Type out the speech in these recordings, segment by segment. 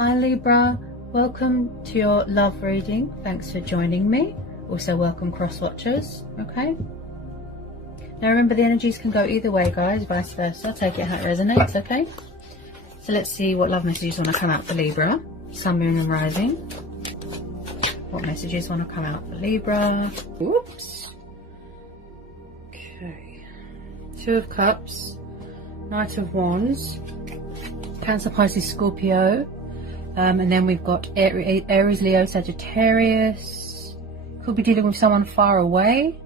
Hi Libra, welcome to your love reading. Thanks for joining me. Also welcome cross watchers, okay? Now remember, the energies can go either way, guys, vice versa. Take it how it resonates, okay? So let's see what love messages want to come out for Libra. Sun, Moon and Rising. What messages want to come out for Libra? Oops. Okay. Two of Cups. Knight of Wands. Cancer, Pisces, Scorpio. And then we've got Aries, Leo, Sagittarius. Could be dealing with someone far away.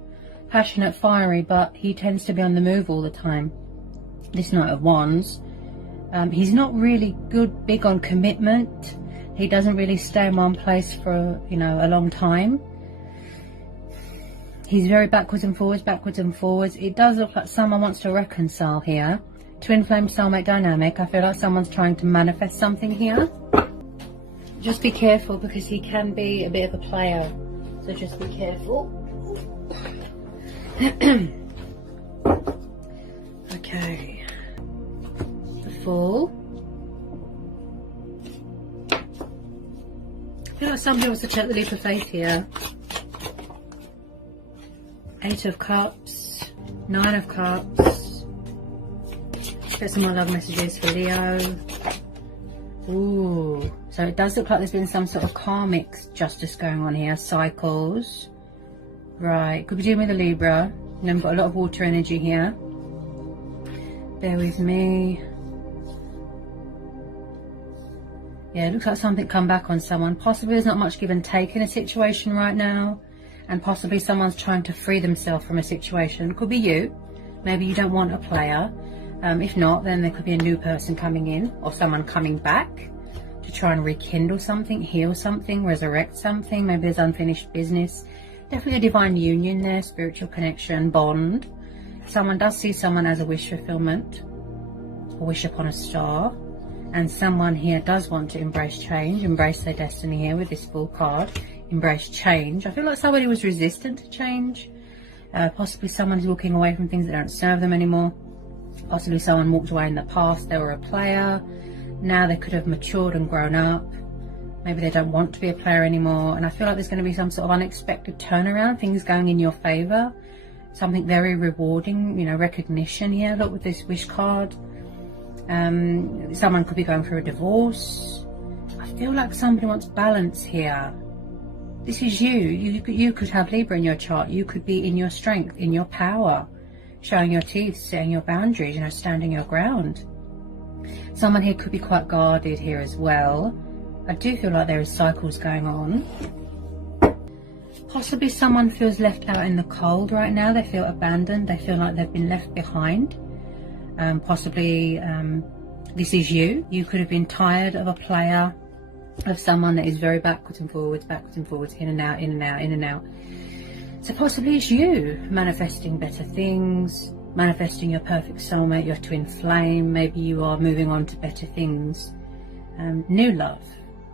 Passionate, fiery, but he tends to be on the move all the time. This Knight of Wands. He's not really big on commitment. He doesn't really stay in one place for, a long time. He's very backwards and forwards, backwards and forwards. It does look like someone wants to reconcile here. Twin flame soulmate dynamic. I feel like someone's trying to manifest something here. Just be careful because he can be a bit of a player. So just be careful. Okay. The Fool. I feel like somebody wants to check the leap of faith here. Eight of Cups. Nine of Cups. Get some more love messages for Leo. Ooh. So it does look like there's been some sort of karmic justice going on here. Cycles. Right. Could be dealing with a Libra. And then we've got a lot of water energy here. Bear with me. Yeah, it looks like something come back on someone. Possibly there's not much give and take in a situation right now. And possibly someone's trying to free themselves from a situation. It could be you. Maybe you don't want a player. If not, then there could be a new person coming in. Or someone coming back to try and rekindle something, heal something, resurrect something. Maybe there's unfinished business. Definitely a divine union there. Spiritual connection, bond. Someone does see someone as a wish fulfillment. A wish upon a star. And someone here does want to embrace change, embrace their destiny here with this Fool card. Embrace change. I feel like somebody was resistant to change. Possibly someone is walking away from things that don't serve them anymore. Possibly someone walked away in the past. They were a player. Now they could have matured and grown up. Maybe they don't want to be a player anymore. And I feel like there's going to be some sort of unexpected turnaround. Things going in your favour. Something very rewarding. Recognition here. Look with this wish card. Someone could be going through a divorce. I feel like somebody wants balance here. This is you. You could have Libra in your chart. You could be in your strength, in your power, showing your teeth, setting your boundaries, standing your ground. Someone here could be quite guarded here as well. I do feel like there is cycles going on. Possibly someone feels left out in the cold right now. They feel abandoned. They feel like they've been left behind. Possibly this is you. You could have been tired of a player, of someone that is very backwards and forwards, in and out, in and out, in and out. So possibly it's you manifesting better things, manifesting your perfect soulmate, your twin flame. Maybe you are moving on to better things. New love,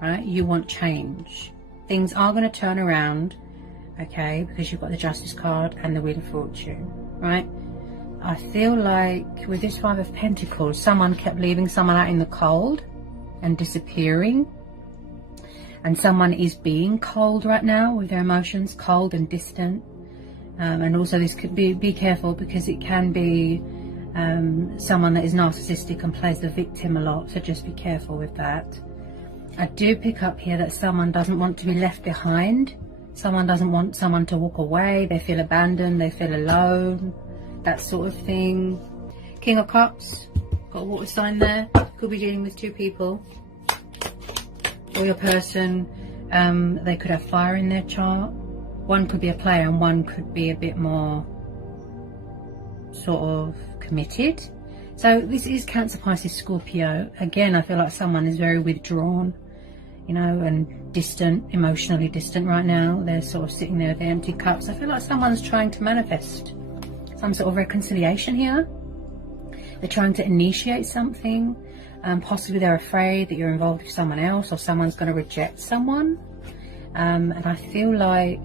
right? You want change. Things are going to turn around, okay, because you've got the Justice card and the Wheel of Fortune, right? I feel like with this Five of Pentacles, someone kept leaving someone out in the cold and disappearing. And someone is being cold right now with their emotions, cold and distant. And also this could be careful because it can be someone that is narcissistic and plays the victim a lot. So just be careful with that. I do pick up here that someone doesn't want to be left behind. Someone doesn't want someone to walk away. They feel abandoned. They feel alone. That sort of thing. King of Cups. Got a water sign there. Could be dealing with two people. Or your person, they could have fire in their chart. One could be a player and one could be a bit more sort of committed. So this is Cancer, Pisces, Scorpio. Again, I feel like someone is very withdrawn, and distant, emotionally distant right now. They're sort of sitting there with their empty cups. I feel like someone's trying to manifest some sort of reconciliation here. They're trying to initiate something. Possibly they're afraid that you're involved with someone else or someone's going to reject someone. And I feel like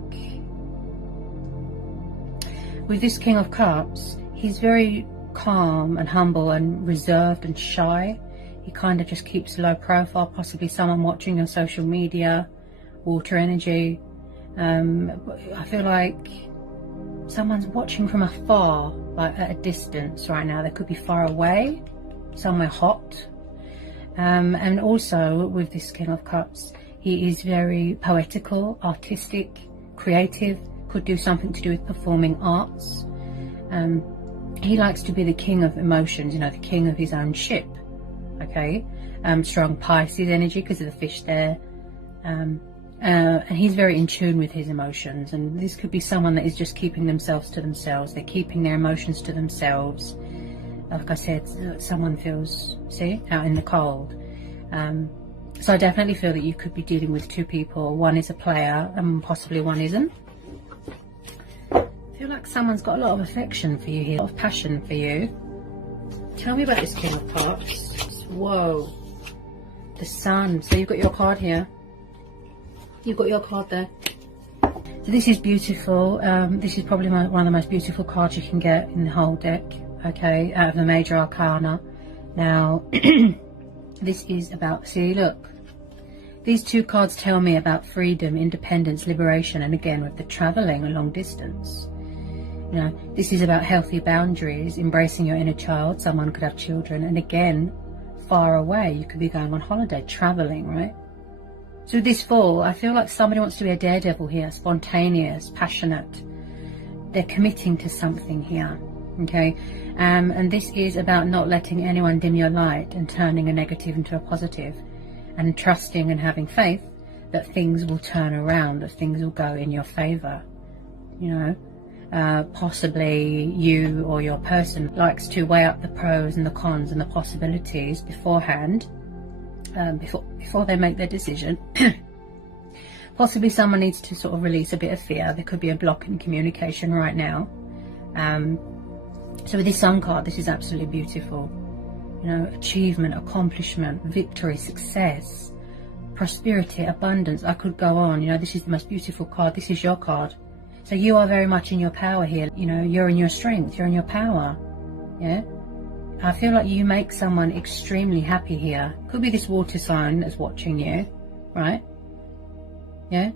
with this King of Cups, he's very calm and humble and reserved and shy. He kind of just keeps low profile, possibly someone watching on social media, water energy. I feel like someone's watching from afar, like at a distance right now. They could be far away, somewhere hot. And also with this King of Cups, he is very poetical, artistic, creative, could do something to do with performing arts. He likes to be the king of emotions, you know, the king of his own ship. Okay, strong Pisces energy because of the fish there. And he's very in tune with his emotions, and this could be someone that is just keeping themselves to themselves. They're keeping their emotions to themselves. Like I said, someone feels, see, out in the cold. So I definitely feel that you could be dealing with two people. One is a player and possibly one isn't. I feel like someone's got a lot of affection for you here, a lot of passion for you. Tell me about this King of Cups. Whoa, the Sun. So you've got your card here. You've got your card there. So this is beautiful. This is probably one of the most beautiful cards you can get in the whole deck. Okay, out of the major arcana. Now, this is about, see, look. These two cards tell me about freedom, independence, liberation, and again with the traveling a long distance. You know, this is about healthy boundaries, embracing your inner child. Someone could have children, and again, far away. You could be going on holiday, traveling, right? So this Fool, I feel like somebody wants to be a daredevil here, spontaneous, passionate. They're committing to something here, okay? And this is about not letting anyone dim your light and turning a negative into a positive, and trusting and having faith that things will turn around, that things will go in your favor, you know? Possibly you or your person likes to weigh up the pros and the cons and the possibilities beforehand, before they make their decision. Possibly someone needs to sort of release a bit of fear. There could be a block in communication right now. So with this Sun card, this is absolutely beautiful. You know, achievement, accomplishment, victory, success, prosperity, abundance. I could go on. You know, this is the most beautiful card. This is your card. So you are very much in your power here. You know, you're in your strength, you're in your power. Yeah. I feel like you make someone extremely happy here. Could be this water sign that's watching you, right? Yeah.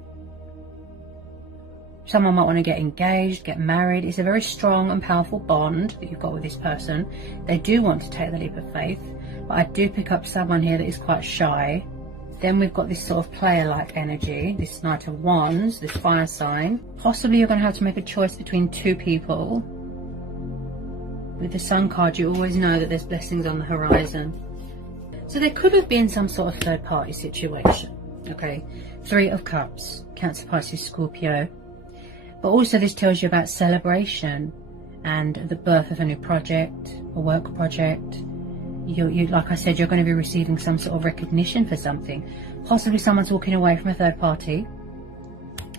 Someone might want to get engaged, get married. It's a very strong and powerful bond that you've got with this person. They do want to take the leap of faith, but I do pick up someone here that is quite shy. Then we've got this sort of player-like energy, this Knight of Wands, this fire sign. Possibly you're going to have to make a choice between two people. With the Sun card, you always know that there's blessings on the horizon. So there could have been some sort of third-party situation. Okay, Three of Cups, Cancer, Pisces, Scorpio. But also this tells you about celebration and the birth of a new project, a work project. You, like I said, you're going to be receiving some sort of recognition for something. Possibly someone's walking away from a third party.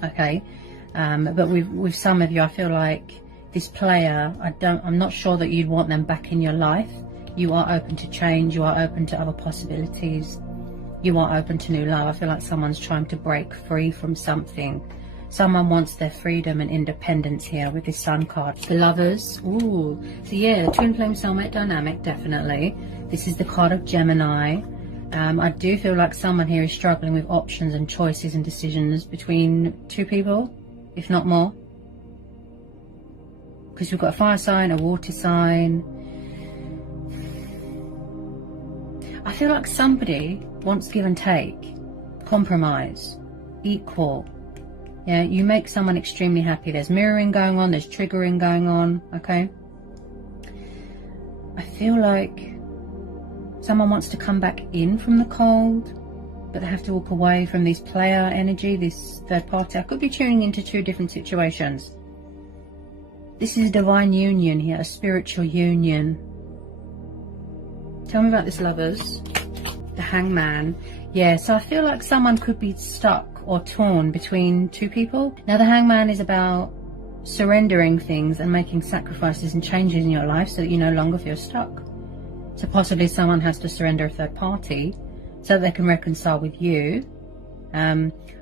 Okay, but with some of you, I feel like this player, I'm not sure that you'd want them back in your life. You are open to change. You are open to other possibilities. You are open to new love. I feel like someone's trying to break free from something. Someone wants their freedom and independence here with this Sun card. The Lovers. Ooh. So yeah, the twin flame soulmate dynamic, definitely. This is the card of Gemini. I do feel like someone here is struggling with options and choices and decisions between two people, if not more. Because we've got a fire sign, a water sign. I feel like somebody wants give and take, compromise, equal. Yeah, you make someone extremely happy. There's mirroring going on, there's triggering going on, okay? I feel like someone wants to come back in from the cold, but they have to walk away from this player energy, this third party. I could be tuning into two different situations. This is a divine union here, a spiritual union. Tell me about this, Lovers. The Hangman. Yeah, so I feel like someone could be stuck or torn between two people. Now the Hangman is about surrendering things and making sacrifices and changes in your life so that you no longer feel stuck. So possibly someone has to surrender a third party so that they can reconcile with you.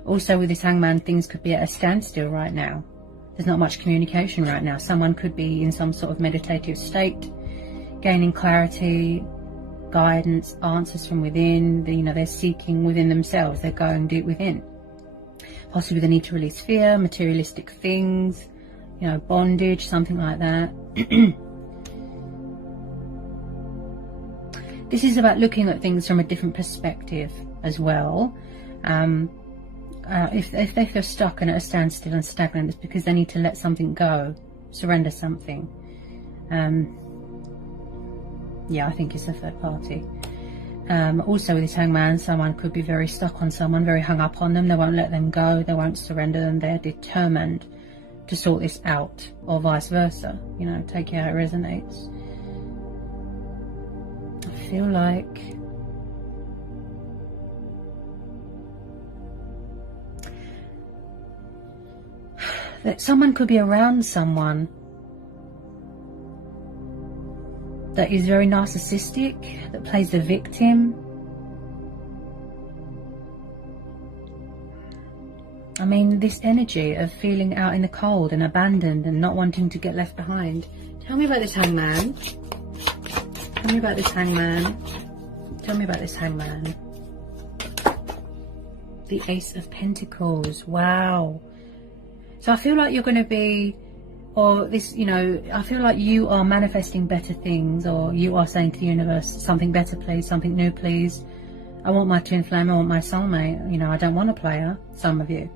Also with this Hangman, things could be at a standstill right now. There's not much communication right now. Someone could be in some sort of meditative state, gaining clarity, guidance, answers from within. You know, they're seeking within themselves. They're going deep within. Possibly they need to release fear, materialistic things, you know, bondage, something like that. This is about looking at things from a different perspective as well. If they feel stuck and at a standstill and stagnant, it's because they need to let something go, surrender something. Yeah, I think it's a third party. Also with this Hangman, someone could be very stuck on someone, very hung up on them. They won't let them go, they won't surrender them. They're determined to sort this out, or vice versa. You know, take it how it resonates. I feel like that someone could be around someone that is very narcissistic, that plays the victim. I mean, this energy of feeling out in the cold and abandoned and not wanting to get left behind. Tell me about this Hangman. Tell me about this Hangman. Tell me about this Hangman. The Ace of Pentacles. Wow. So I feel like you're going to be, or this, you know, I feel like you are manifesting better things, or you are saying to the universe, something better please, something new please. I want my twin flame, I want my soulmate. You know, I don't want a player, some of you.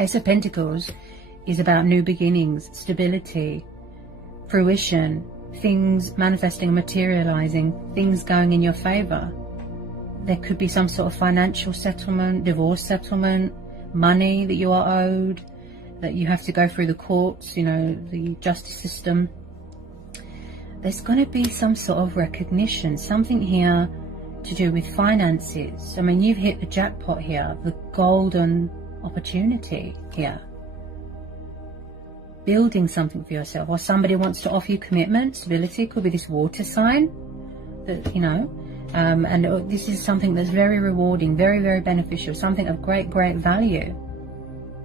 Ace of Pentacles is about new beginnings, stability, fruition, things manifesting, materializing, things going in your favor. There could be some sort of financial settlement, divorce settlement, money that you are owed, that you have to go through the courts, you know, the justice system. There's going to be some sort of recognition, something here to do with finances. I mean, you've hit the jackpot here, the golden opportunity here. Building something for yourself, or somebody wants to offer you commitment, stability. Could be this water sign, that, you know, and this is something that's very rewarding, very, very beneficial, something of great, great value.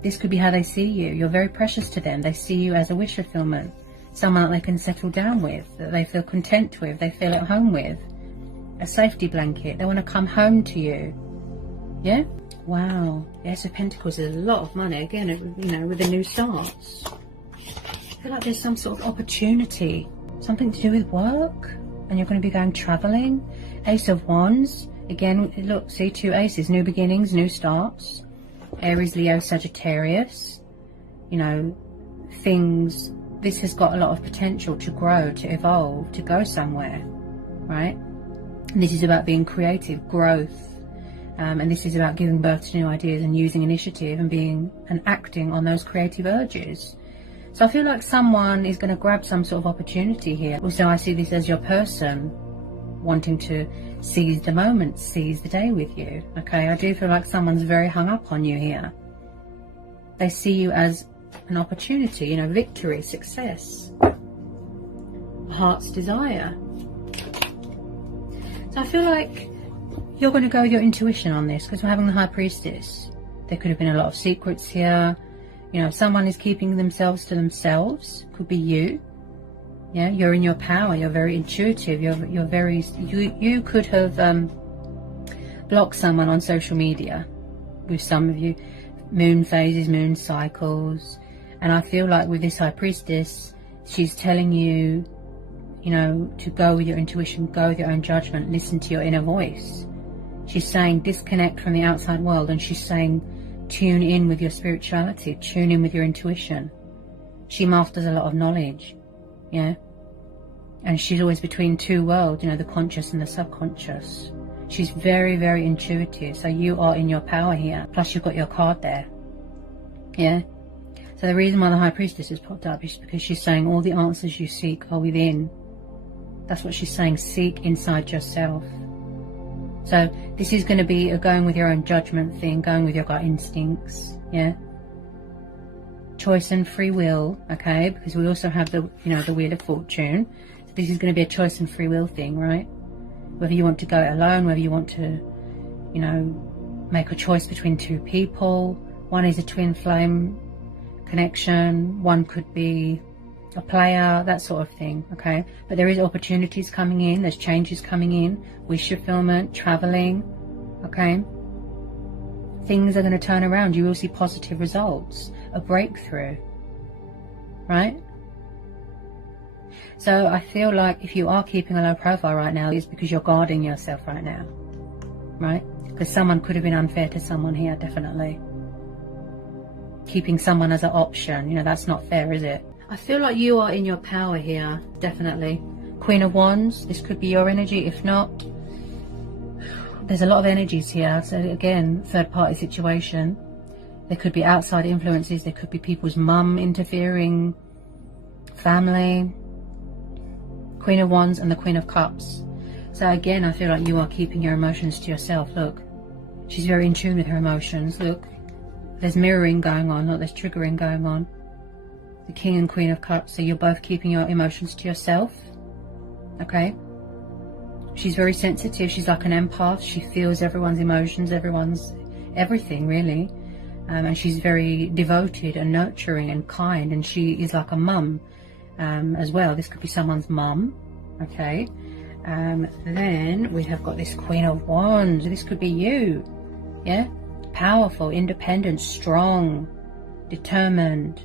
This could be how they see you. You're very precious to them. They see you as a wish fulfillment, someone that they can settle down with, that they feel content with, they feel at home with, a safety blanket. They want to come home to you. Yeah? Wow. The Ace of Pentacles is a lot of money. Again, you know, with the new starts. I feel like there's some sort of opportunity, something to do with work, and you're going to be going traveling. Ace of Wands. Again, look, see, two aces, new beginnings, new starts. Aries, Leo, Sagittarius, you know, things, this has got a lot of potential to grow, to evolve, to go somewhere, right? And this is about being creative, growth, and this is about giving birth to new ideas and using initiative and being and acting on those creative urges. So I feel like someone is going to grab some sort of opportunity here. Also, I see this as your person wanting to seize the moment, seize the day with you. Okay, I do feel like someone's very hung up on you here. They see you as an opportunity, you know, victory, success, heart's desire. So I feel like you're going to go with your intuition on this, because we're having the High Priestess. There could have been a lot of secrets here. You know, someone is keeping themselves to themselves. Could be you. Yeah, you're in your power. You're very intuitive. You're very. You could have blocked someone on social media. With some of you, moon phases, moon cycles, and I feel like with this High Priestess, she's telling you, you know, to go with your intuition, go with your own judgment, listen to your inner voice. She's saying disconnect from the outside world, and she's saying tune in with your spirituality, tune in with your intuition. She masters a lot of knowledge, yeah, and she's always between two worlds, you know, the conscious and the subconscious. She's very, very intuitive, so you are in your power here. Plus you've got your card there, yeah. So the reason why the High Priestess has popped up is because she's saying all the answers you seek are within. That's what she's saying, seek inside yourself. So this is going to be a going with your own judgment thing, going with your gut instincts, yeah. Choice and free will, okay, because we also have the, you know, the Wheel of Fortune. So this is going to be a choice and free will thing, right? Whether you want to go it alone, whether you want to, you know, make a choice between two people. One is a twin flame connection. One could be a player, that sort of thing, okay? But there is opportunities coming in, there's changes coming in, wish fulfillment, traveling, okay? Things are going to turn around. You will see positive results, a breakthrough, right? So I feel like if you are keeping a low profile right now, it's because you're guarding yourself right now, right? Because someone could have been unfair to someone here, definitely. Keeping someone as an option, you know, that's not fair, is it? I feel like you are in your power here, definitely. Queen of Wands, this could be your energy. If not, there's a lot of energies here. So again, third party situation. There could be outside influences. There could be people's mum interfering, family. Queen of Wands and the Queen of Cups. So again, I feel like you are keeping your emotions to yourself. Look, she's very in tune with her emotions. Look, there's mirroring going on. Look, there's triggering going on. The King and Queen of Cups. So you're both keeping your emotions to yourself. Okay. She's very sensitive. She's like an empath. She feels everyone's emotions, everything really. And she's very devoted and nurturing and kind. And she is like a mum as well. This could be someone's mum. Okay. Then we have got this Queen of Wands. This could be you. Yeah. Powerful, independent, strong, determined.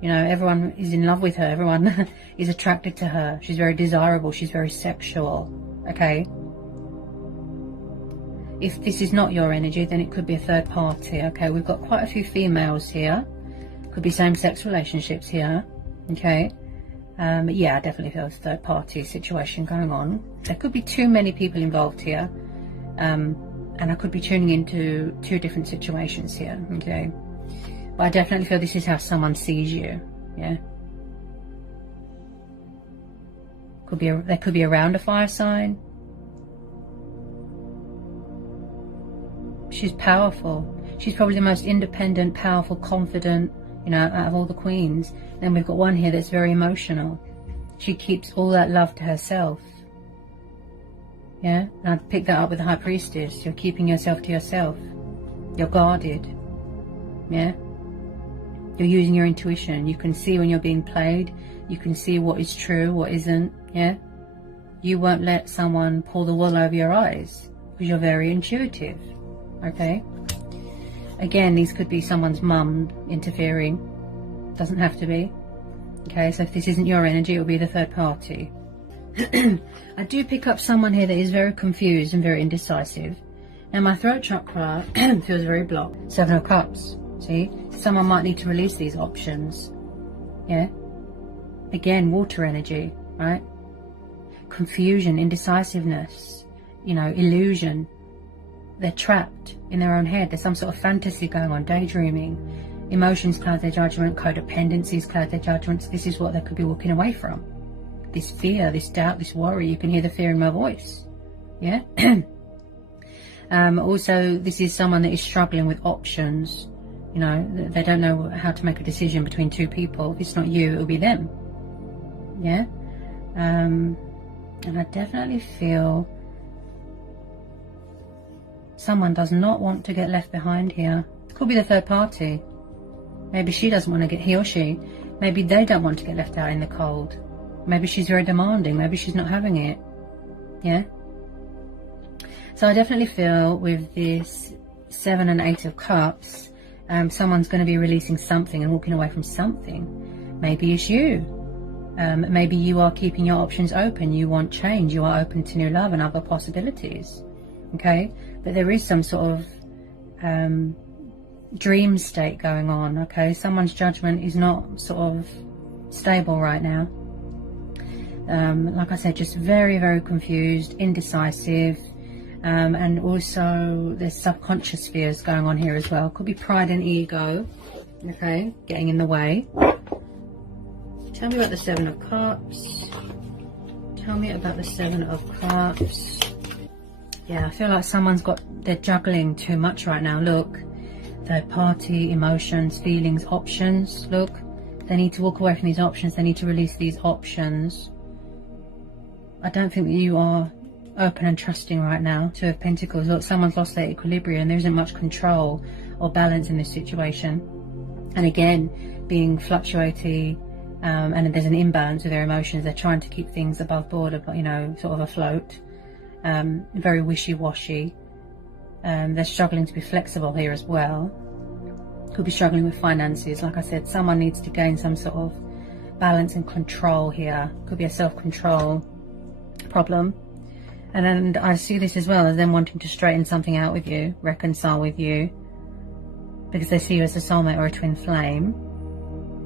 You know, everyone is in love with her. Everyone is attracted to her. She's very desirable. She's very sexual. Okay. If this is not your energy, then it could be a third party. Okay. We've got quite a few females here. Could be same-sex relationships here. Okay. Yeah, I definitely feel a third party situation going on. There could be too many people involved here. And I could be tuning into two different situations here. Okay. But I definitely feel this is how someone sees you. Yeah. There could be around a fire sign. She's powerful. She's probably the most independent, powerful, confident, you know, out of all the queens. Then we've got one here that's very emotional. She keeps all that love to herself. Yeah, and I'd pick that up with the High Priestess. You're keeping yourself to yourself. You're guarded. Yeah. You're using your intuition. You can see when you're being played. You can see what is true, what isn't. Yeah. You won't let someone pull the wool over your eyes because you're very intuitive. Okay. Again, these could be someone's mum interfering. Doesn't have to be. Okay, so if this isn't your energy, it will be the third party. I do pick up someone here that is very confused and very indecisive. Now my throat chakra feels very blocked. Seven of Cups. See? Someone might need to release these options. Yeah? Again, water energy, right? Confusion, indecisiveness, you know, illusion. They're trapped in their own head. There's some sort of fantasy going on, daydreaming. Emotions cloud their judgment, codependencies cloud their judgments. This is what they could be walking away from. This fear, this doubt, this worry. You can hear the fear in my voice. Yeah? Also, this is someone that is struggling with options. You know, they don't know how to make a decision between two people. If it's not you, it'll be them. Yeah? And I definitely feel someone does not want to get left behind here. Could be the third party. Maybe she doesn't want to he or she, maybe they don't want to get left out in the cold. Maybe she's very demanding. Maybe she's not having it. Yeah? So I definitely feel with this 7 and 8 of Cups, someone's going to be releasing something and walking away from something. Maybe it's you. Maybe you are keeping your options open. You want change. You are open to new love and other possibilities. Okay? But there is some sort of dream state going on. Okay? Someone's judgment is not sort of stable right now. Like I said, just very, very confused, indecisive, and also there's subconscious fears going on here as well. Could be pride and ego, okay, getting in the way. Tell me about the 7 of Cups. Tell me about the 7 of Cups. Yeah, I feel like they're juggling too much right now. Look, third party, emotions, feelings, options. Look, they need to walk away from these options. They need to release these options. I don't think that you are open and trusting right now. 2 of Pentacles. Look, someone's lost their equilibrium. There isn't much control or balance in this situation. And again, being fluctuating, and there's an imbalance with their emotions. They're trying to keep things above board, you know, sort of afloat. Very wishy-washy. They're struggling to be flexible here as well. Could be struggling with finances. Like I said, someone needs to gain some sort of balance and control here. Could be a self-control problem. And then I see this as well as them wanting to straighten something out with you, reconcile with you, because they see you as a soulmate or a twin flame.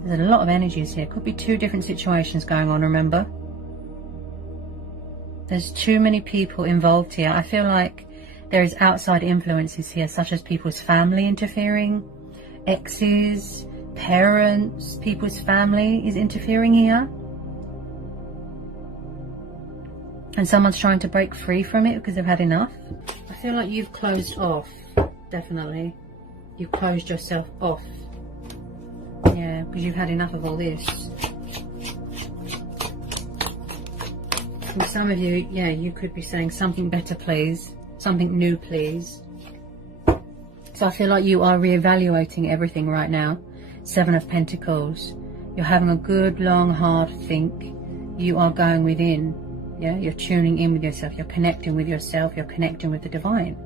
There's a lot of energies here. Could be two different situations going on, remember? There's too many people involved here. I feel like there is outside influences here, such as people's family interfering, exes, parents, people's family is interfering here. And someone's trying to break free from it because they've had enough. I feel like you've closed off, definitely. You've closed yourself off. Yeah, because you've had enough of all this. And some of you, yeah, you could be saying something better, please. Something new, please. So I feel like you are reevaluating everything right now. Seven of Pentacles. You're having a good, long, hard think. You are going within. Yeah, you're tuning in with yourself. You're connecting with yourself. You're connecting with the divine.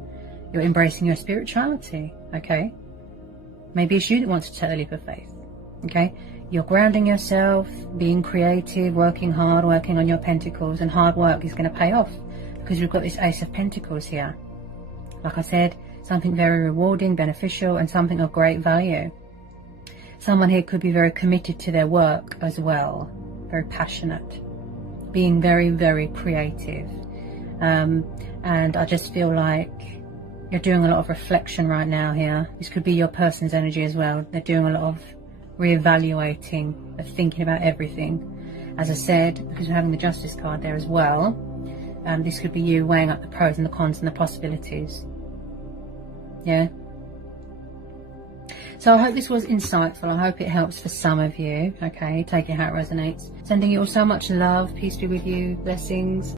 You're embracing your spirituality. Okay. Maybe it's you that wants to take the leap of faith. Okay. You're grounding yourself, being creative, working hard, working on your pentacles, and hard work is going to pay off because we've got this Ace of Pentacles here. Like I said, something very rewarding, beneficial, and something of great value. Someone here could be very committed to their work as well, very passionate, being very, very creative. And I just feel like you're doing a lot of reflection right now here. This could be your person's energy as well. They're doing a lot of reevaluating, thinking about everything. As I said, because we're having the Justice card there as well, this could be you weighing up the pros and the cons and the possibilities. Yeah. So I hope this was insightful. I hope it helps for some of you. Okay, take it how it resonates. Sending you all so much love. Peace be with you. Blessings.